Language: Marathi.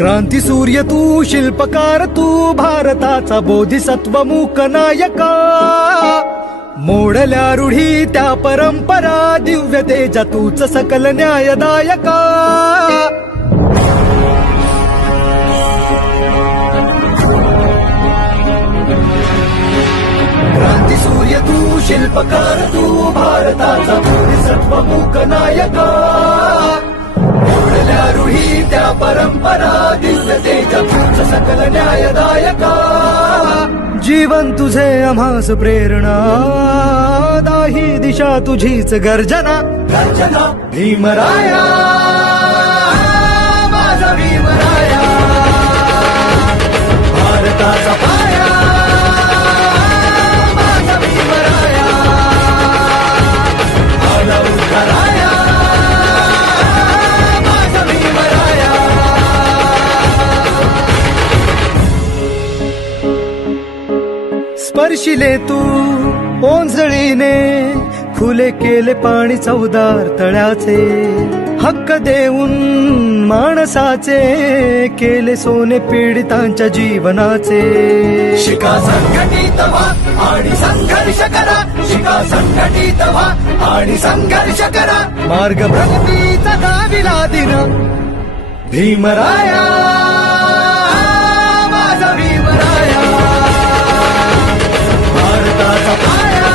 क्रांती सूर्य तू, शिल्पकार तू, भारताचा बोधिसत्व मूक नायका. मोडल्या रूढी त्या परंपरा, दिव्य तेजा तूच सकल न्यायदायका. क्रांती सूर्य तू, शिल्पकार तू, भारताचा बोधिसत्व मूक नायका. मोडल्या रूढी त्या परंपरा, दिव्य तेजा तूच सकल न्यायदायका. जीवन तुझे आम्हास प्रेरणा, दाही दिशा तुझीच गर्जना. गर्जना भीमराया, माझा भीमराया, भारताचा पाया, माझा भीमराया, आला उद्धाराया, माझा भीमराया. स्पर्शिले तू ओंजळीने, खुले केले पाणी चौदार तळ्याचे. हक्क देऊन माणसाचे, केले सोने पीडितांच्या जीवनाचे. शिका संघटित व्हा आणि संघर्ष करा, शिका संघटित व्हा आणि संघर्ष करा. मार्ग प्रगतीचा दाविला दिन, भीमराया, माझा भीमराया, भारताचा पाया,